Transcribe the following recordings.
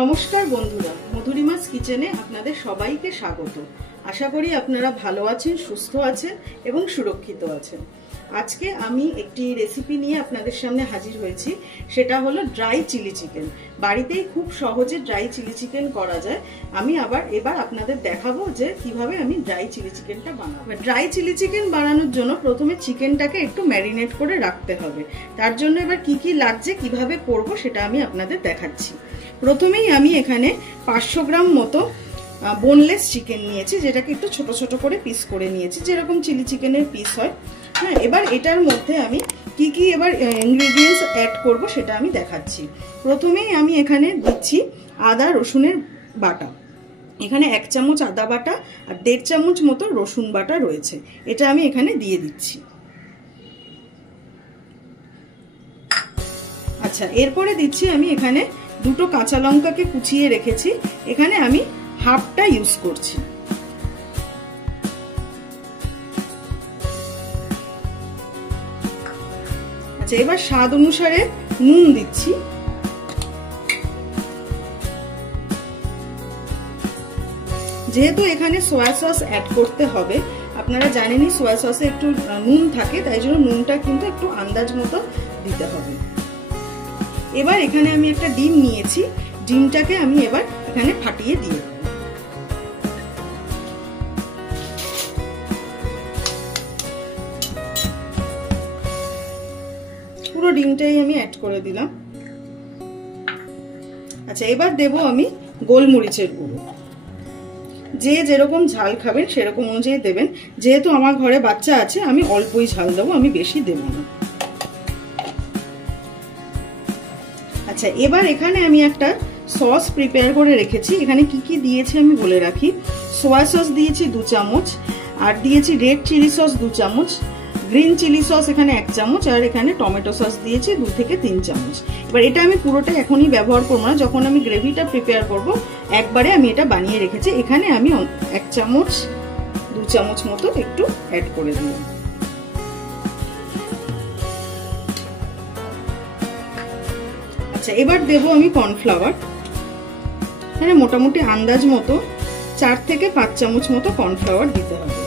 নমস্কার বন্ধুরা, মধুরিমাস কিচেনে আপনাদের সবাইকে স্বাগত। আশা করি আপনারা ভালো আছেন, সুস্থ আছেন এবং সুরক্ষিত আছেন। আজকে আমি একটি রেসিপি নিয়ে আপনাদের সামনে হাজির হয়েছি। সেটা হলো ড্রাই চিলি চিকেন। বাড়িতেই খুব সহজে ড্রাই চিলি চিকেন করা যায়। আমি এবার আপনাদের দেখাবো যে কিভাবে আমি ড্রাই চিলি চিকেনটা বানাবো। ড্রাই চিলি চিকেন বানানোর জন্য প্রথমে চিকেনটাকে একটু ম্যারিনেট করে রাখতে হবে। তার জন্য এবার কি কি লাগছে, কিভাবে করব সেটা আমি আপনাদের দেখাচ্ছি। প্রথমেই আমি এখানে 500 গ্রাম মতো বোনলেস চিকেন নিয়েছি, যেটাকে একটু ছোট ছোট করে পিস করে নিয়েছি, যেরকম চিলি চিকেনের পিস হয়। হ্যাঁ, এবার এটার মধ্যে আমি কি কি এবার ইনগ্রেডিয়েন্টস অ্যাড করব সেটা আমি দেখাচ্ছি। প্রথমেই আমি এখানে দিচ্ছি আদা রসুনের বাটা। এখানে 1 চামচ আদা বাটা আর 1.5 চামচ মতো রসুন বাটা রয়েছে, এটা আমি এখানে দিয়ে দিচ্ছি। আচ্ছা, এরপরে দিচ্ছি আমি এখানে 2টো কাঁচা লঙ্কাকে কুচিয়ে রেখেছি, এখানে আমি হাফটা ইউজ করছি। আচ্ছা, এবার স্বাদ অনুসারে নুন দিচ্ছি। যেহেতু এখানে সয়া সস অ্যাড করতে হবে, আপনারা জানেনই সয়া সসে একটু নুন থাকে, তাই জন্য নুনটা কিন্তু একটু আন্দাজ মতো দিতে হবে। এবার এখানে আমি একটা ডিম নিয়েছি, ডিমটাকে আমি এবার এখানে ফাটিয়ে দিয়ে দেব। পুরো ডিমটাই আমি অ্যাড করে দিলাম। আচ্ছা, এবার দেব আমি গোলমরিচের গুঁড়ো। যে যেরকম ঝাল খাবেন সেরকম অনুযায়ী দেবেন। যেহেতু আমার ঘরে বাচ্চা আছে, আমি অল্পই ঝাল দেবো, আমি বেশি দেব না। আচ্ছা, এবার এখানে আমি একটা সস প্রিপেয়ার করে রেখেছি। এখানে কি কি দিয়েছি আমি বলে রাখি। সোয়া সস দিয়েছি 2 চামচ, আর দিয়েছি রেড চিলি সস 2 চামচ, গ্রিন চিলি সস এখানে 1 চামচ, আর এখানে টমেটো সস দিয়েছি 2 থেকে 3 চামচ। এবার এটা আমি পুরোটা এখনই ব্যবহার করবো না, যখন আমি গ্রেভিটা প্রিপেয়ার করব একবারে আমি এটা বানিয়ে রেখেছি। এখানে আমি 1 চামচ 2 চামচ মতো একটু অ্যাড করে দিলাম। আচ্ছা, এবার দেবো আমি কর্নফ্লাওয়ার। এখানে মোটামুটি আন্দাজ মতো 4 থেকে 5 চামচ মতো কর্নফ্লাওয়ার দিতে হবে।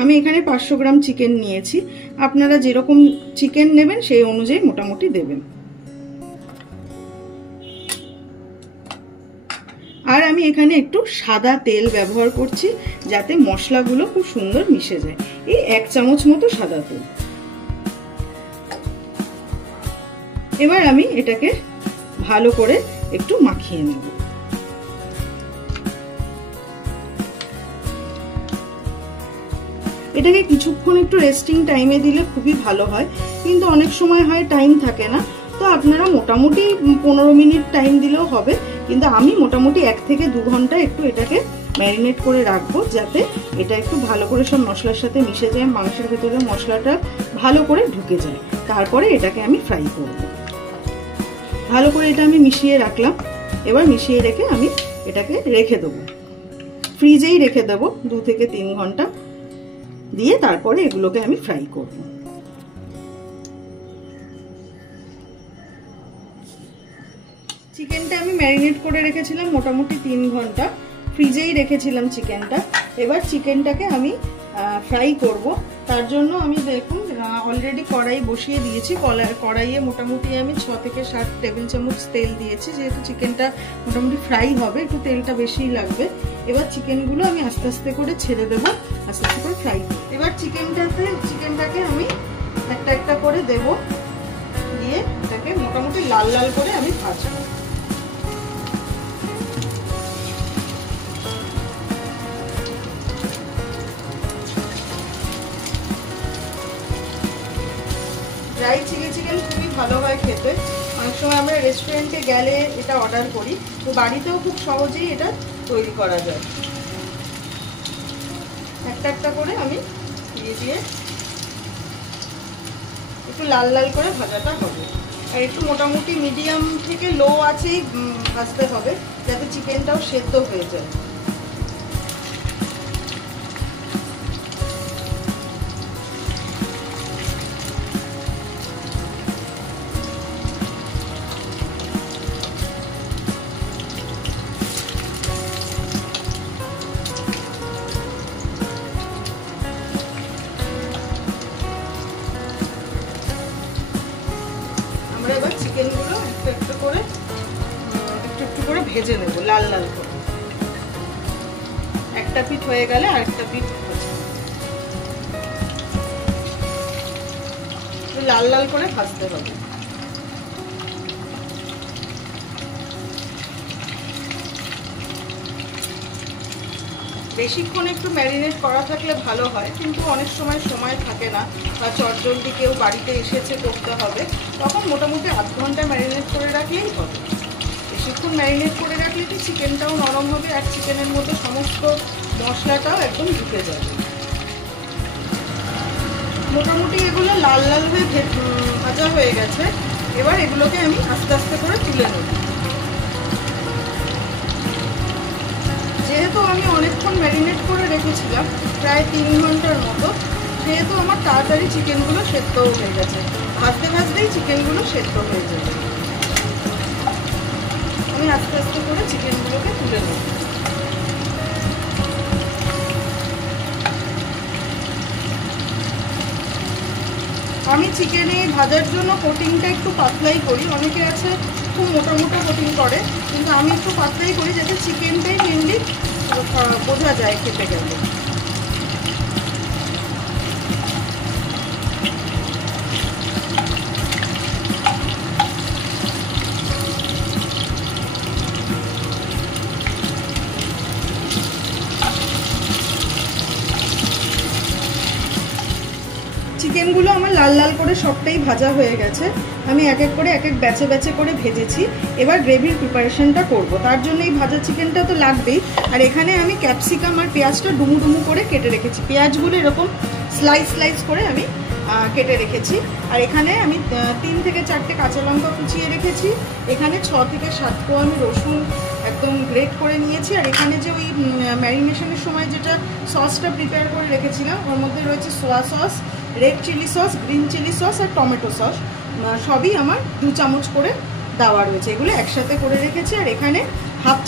আমি এখানে 500 গ্রাম চিকেন নিয়েছি, আপনারা যেরকম চিকেন নেবেন সেই অনুযায়ী মোটামুটি দেবেন। আর আমি এখানে একটু সাদা তেল ব্যবহার করছি, যাতে মশলাগুলো খুব সুন্দর মিশে যায়। এই 1 চামচ মতো সাদা তেল। এবার আমি এটাকে ভালো করে একটু মাখিয়ে নেব। এটাকে কিছুক্ষণ একটু রেস্টিং টাইমে দিলে খুবই ভালো হয়, কিন্তু অনেক সময় হয় টাইম থাকে না, তো আপনারা মোটামুটি 15 মিনিট টাইম দিলেও হবে। কিন্তু আমি মোটামুটি 1 থেকে 2 ঘন্টা একটু এটাকে ম্যারিনেট করে রাখবো, যাতে এটা একটু ভালো করে সব মশলার সাথে মিশে যায়, মাংসের ভেতরে মশলাটা ভালো করে ঢুকে যায়। তারপরে এটাকে আমি ফ্রাই করব। ভালো করে এটা আমি মিশিয়ে রাখলাম। এবার মিশিয়ে রেখে আমি এটাকে রেখে দেবো, ফ্রিজেই রেখে দেবো 2 থেকে 3 ঘন্টা দিয়ে, তারপরে এগুলোকে আমি ফ্রাই করব। চিকেনটা আমি ম্যারিনেট করে রেখেছিলাম মোটামুটি 3 ঘন্টা, ফ্রিজেই রেখেছিলাম চিকেনটা। এবার চিকেনটাকে আমি ফ্রাই করব। তার জন্য আমি দেখুন অলরেডি কড়াই বসিয়ে দিয়েছি। কড়াইয়ে মোটামুটি আমি 6 থেকে 7 টেবিল চামচ তেল দিয়েছি, যেহেতু চিকেনটা মোটামুটি ফ্রাই হবে, একটু তেলটা বেশিই লাগবে। এবার চিকেনগুলো আমি আস্তে আস্তে করে ছেড়ে দেবো, আস্তে আস্তে করে ফ্রাই করব। এবার চিকেনটাকে আমি একটা একটা করে দেব, দিয়ে এটাকে মোটামুটি লাল লাল করে আমি ভাজবো। ড্রাই চিলি চিকেন খুবই ভালো হয় খেতে। অনেক সময় আমরা রেস্টুরেন্টে গেলে এটা অর্ডার করি, তো বাড়িতেও খুব সহজেই এটা তৈরি করা যায়। একটা একটা করে আমি দিয়ে একটু লাল লাল করে ভাজাটা হবে। আর একটু মোটামুটি মিডিয়াম থেকে লো আঁচেই ভাজতে হবে, যাতে চিকেনটাও সেদ্ধ হয়ে যায়। ভেজে নেব লাল লাল করে। একটা পিঠ হয়ে গেলে আরেকটা পিঠ লাল লাল করে ভাজতে হবে। বেশিক্ষণ একটু ম্যারিনেট করা থাকলে ভালো হয়, কিন্তু অনেক সময় থাকে না, বা চটজলদি কেউ বাড়িতে এসেছে করতে হবে, তখন মোটামুটি আধ ঘন্টা ম্যারিনেট করে রাখলেই হবে। বেশিক্ষণ ম্যারিনেট করে রাখলে কি চিকেনটাও নরম হবে আর চিকেনের মধ্যে সমস্ত মশলাটাও একদম ঢুকে যাবে। মোটামুটি এগুলো লাল লাল হয়ে ভাজা হয়ে গেছে। এবার এগুলোকে আমি আস্তে আস্তে করে তুলে নেব। যেহেতু আমি অনেকক্ষণ ম্যারিনেট করে রেখেছিলাম, প্রায় 3 ঘন্টার মতো, সেহেতু আমার তাড়াতাড়ি চিকেনগুলো সেদ্ধও হয়ে গেছে। ভাজতে ভাজতেই চিকেনগুলো সেদ্ধ হয়ে যাবে। আমি আস্তে আস্তে করে চিকেনগুলোকে তুলে নেব। আমি চিকেনে ভাজার জন্য কোটিংটা একটু পাতলাই করি। অনেকে আছে খুব মোটা মোটা কোটিং করে, কিন্তু আমি একটু পাতলাই করি যাতে চিকেনটাই মেনলি বোঝা যায় খেতে গেলে। চিকেনগুলো আমার লাল লাল করে সবটাই ভাজা হয়ে গেছে। আমি এক এক করে ব্যাচে ব্যাচে করে ভেজেছি। এবার গ্রেভির প্রিপারেশনটা করব। তার জন্য এই ভাজা চিকেনটা তো লাগবেই। আর এখানে আমি ক্যাপসিকাম আর পেঁয়াজটা ডুমু ডুমু করে কেটে রেখেছি। পেঁয়াজগুলো এরকম স্লাইস স্লাইস করে আমি কেটে রেখেছি। আর এখানে আমি 3 থেকে 4টে কাঁচা লঙ্কা কুচিয়ে রেখেছি। এখানে 6 থেকে 7 কোয়া আমি রসুন একদম গ্রেট করে নিয়েছি। আর এখানে যে ওই ম্যারিনেশনের সময় যেটা সসটা প্রিপেয়ার করে রেখেছিলাম, ওর মধ্যে রয়েছে soya sauce, red chilli sauce, green chilli sauce আর টমেটো সস। সবই আমার 2 চামচ করে দেওয়া রয়েছে। এগুলো একসাথে করে রেখেছি। আর এখানে হাফ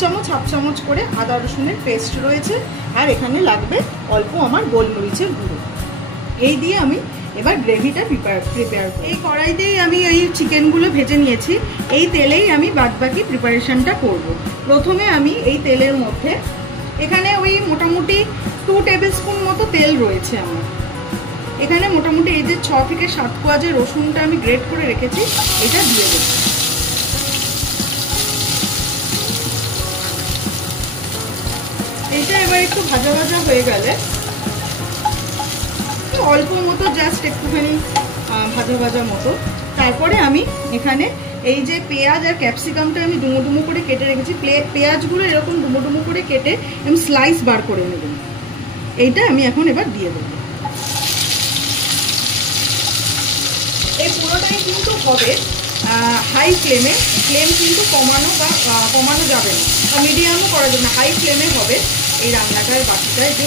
চামচ করে আদা রসুনের পেস্ট রয়েছে। আর এখানে লাগবে অল্প আমার গোলমরিচের গুঁড়ো। এই দিয়ে আমি এবার গ্রেভিটা প্রিপেয়ার করি। এই কড়াইতেই আমি এই চিকেনগুলো ভেজে নিয়েছি। এই তেলেই আমি বাদবাকি প্রিপারেশনটা করব। প্রথমে আমি এই তেলের মধ্যে, এখানে ওই মোটামুটি 2 টেবিল স্পুন মতো তেল রয়েছে আমার। এখানে মোটামুটি এই যে 6 থেকে 7 কোয়া যে রসুনটা আমি গ্রেট করে রেখেছি, এটা দিয়ে দেব। এটা এবার একটু ভাজা ভাজা হয়ে গেলে, অল্প মতো জাস্ট একটুখানি ভাজা ভাজা মতো, তারপরে আমি এখানে এই যে পেঁয়াজ আর ক্যাপসিকামটা আমি ডুমো ডুমো করে কেটে রেখেছি, পেঁয়াজগুলো এরকম ডুমো ডুমো করে কেটে আমি স্লাইস বার করে নেব। এইটা আমি এখন এবার দিয়ে দেবো। এই পুরোটাই কিন্তু হবে হাই ফ্লেমে। ফ্লেম কিন্তু কমানো যাবে না, বা মিডিয়ামও করা যাবে না, হাই ফ্লেমে হবে এই রান্নাটার বাকিটায় যে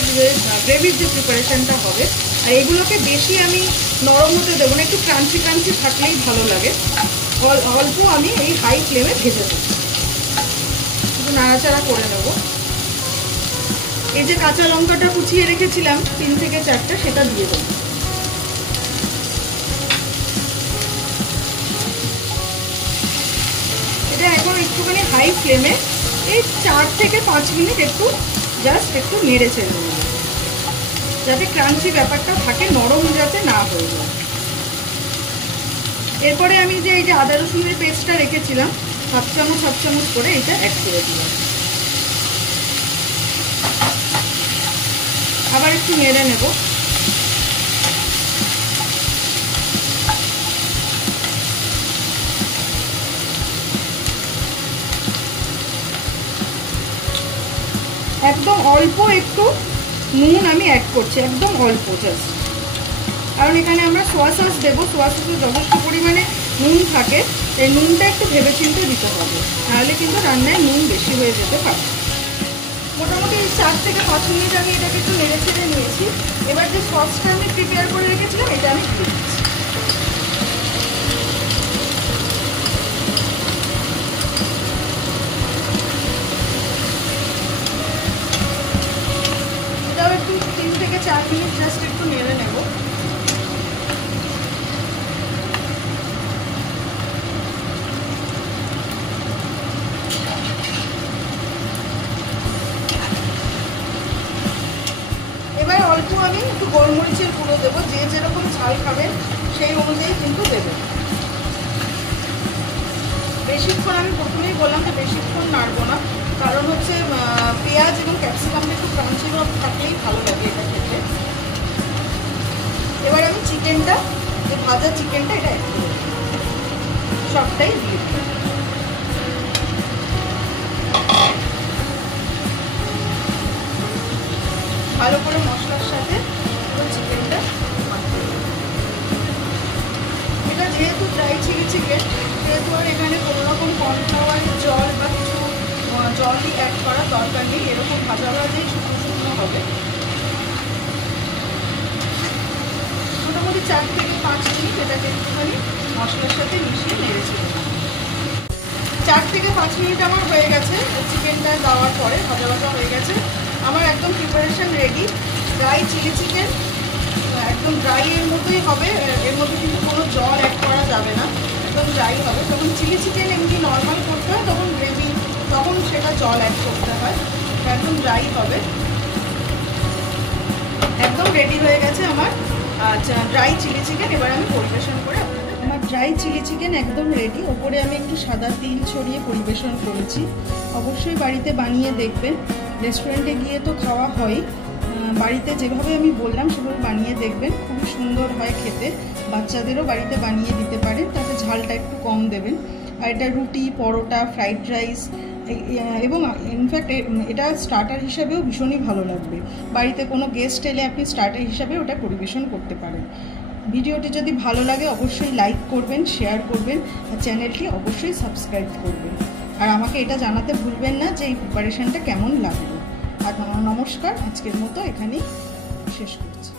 গ্রেভির যে প্রিপারেশনটা হবে। আর এগুলোকে বেশি আমি নরম হতে দেবো না, একটু ক্রাঞ্চি ক্রাঞ্চি থাকলেই ভালো লাগে। অল্প আমি এই হাই ফ্লেমে ভেজে দেবো, একটু নাড়াচাড়া করে নেব। এই যে কাঁচা লঙ্কাটা কুচিয়ে রেখেছিলাম 3 থেকে 4টা, সেটা দিয়ে দেবো। এটা এখন একটুখানি হাই ফ্লেমে এই 4 থেকে 5 মিনিট একটু জাস্ট একটু নেড়ে চেড়ে নেব, যাতে ক্রাঞ্চি ব্যাপারটা থাকে, নরম যাতে না হয়ে যায়। এরপরে আমি যে এই যে আদা রসুনের পেস্টটা রেখেছিলাম, হাফ চামচ করে এটা অ্যাড করে দিলাম। আবার একটু নেড়ে নেব। একদম অল্প একটু নুন আমি অ্যাড করছি, একদম অল্প জাস্ট, কারণ এখানে আমরা সোয়া সস দেবো। সোয়া সসে যথেষ্ট পরিমাণে নুন থাকে, এই নুনটা একটু ভেবেচিন্তে দিতে হবে, তাহলে কিন্তু রান্নায় নুন বেশি হয়ে যেতে পারে। মোটামুটি 4 থেকে 5 মিনিট আমি এটাকে একটু নেড়ে ছেড়ে নিয়েছি। এবার যে সসটা আমি প্রিপেয়ার করে রেখেছিলাম, এটা আমি দিয়ে দিচ্ছি। এটাও একটু 3 থেকে 4 মিনিট জাস্ট একটু নেড়ে নেব। আমি একটু গোলমরিচের গুঁড়ো দেবো, যে যেরকম ঝাল খাবেন সেই অনুযায়ী কিন্তু দেবেন। বেশিক্ষণ আমি প্রথমেই বললাম যে বেশিক্ষণ নাড়বো না, কারণ হচ্ছে পেঁয়াজ এবং ক্যাপসিকামটা একটু ক্রাঞ্চি ভাব থাকলেই ভালো লাগে এটা খেতে। এবার আমি চিকেনটা, যে ভাজা চিকেনটা এটা অ্যাড করে সবটাই দিয়ে দিই। ভালো করে মশলার সাথে চিকেনটা মাখতে হবে। এটা যেহেতু ড্রাই চিলি চিকেন, সেহেতু আর এখানে কোনো রকম কর্নফ্লাওয়ারের জল বা কিছু জলই অ্যাড করার দরকার নেই। এরকম ভাজা ভাজাই শুকনো শুকনো হবে। মোটামুটি 4 থেকে 5 মিনিট এটাকে একটুখানি মশলার সাথে মিশিয়ে নেড়েছি। 4 থেকে 5 মিনিট আমার হয়ে গেছে চিকেনটা দেওয়ার পরে, ভাজা ভাজা হয়ে গেছে। আমার একদম preparation ready. Dry chilli chicken একদম ড্রাই এর মতোই হবে, এর মধ্যে কিন্তু কোনো জল অ্যাড করা যাবে না, একদম ড্রাই হবে। যখন চিলি চিকেন এমনি নর্মাল করতে হয় তখন গ্রেভি, তখন সেটা জল অ্যাড করতে হয়, একদম ড্রাই হবে। একদম রেডি হয়ে গেছে আমার ড্রাই চিলি চিকেন। এবার আমি পরিবেশন করে আপনাদের, আমার ড্রাই চিলি চিকেন একদম রেডি। ওপরে আমি একটু সাদা তিল ছড়িয়ে পরিবেশন করেছি। অবশ্যই বাড়িতে বানিয়ে দেখবেন। রেস্টুরেন্টে গিয়ে তো খাওয়া হয়, বাড়িতে যেভাবে আমি বললাম সেভাবে বানিয়ে দেখবেন, খুবই সুন্দর হয় খেতে। বাচ্চাদেরও বাড়িতে বানিয়ে দিতে পারেন, তাতে ঝালটা একটু কম দেবেন। আর এটা রুটি, পরোটা, ফ্রাইড রাইস এবং ইনফ্যাক্ট এটা স্টার্টার হিসাবেও ভীষণই ভালো লাগবে। বাড়িতে কোনো গেস্ট এলে আপনি স্টার্টার হিসাবে ওটা পরিবেশন করতে পারেন। ভিডিওটি যদি ভালো লাগে অবশ্যই লাইক করবেন, শেয়ার করবেন, আর চ্যানেলটি অবশ্যই সাবস্ক্রাইব করবেন। আর আমাকে এটা জানাতে ভুলবেন না যে এই প্রিপারেশনটা কেমন লাগলো। আর নমস্কার, আজকের মতো এখানেই শেষ করছি।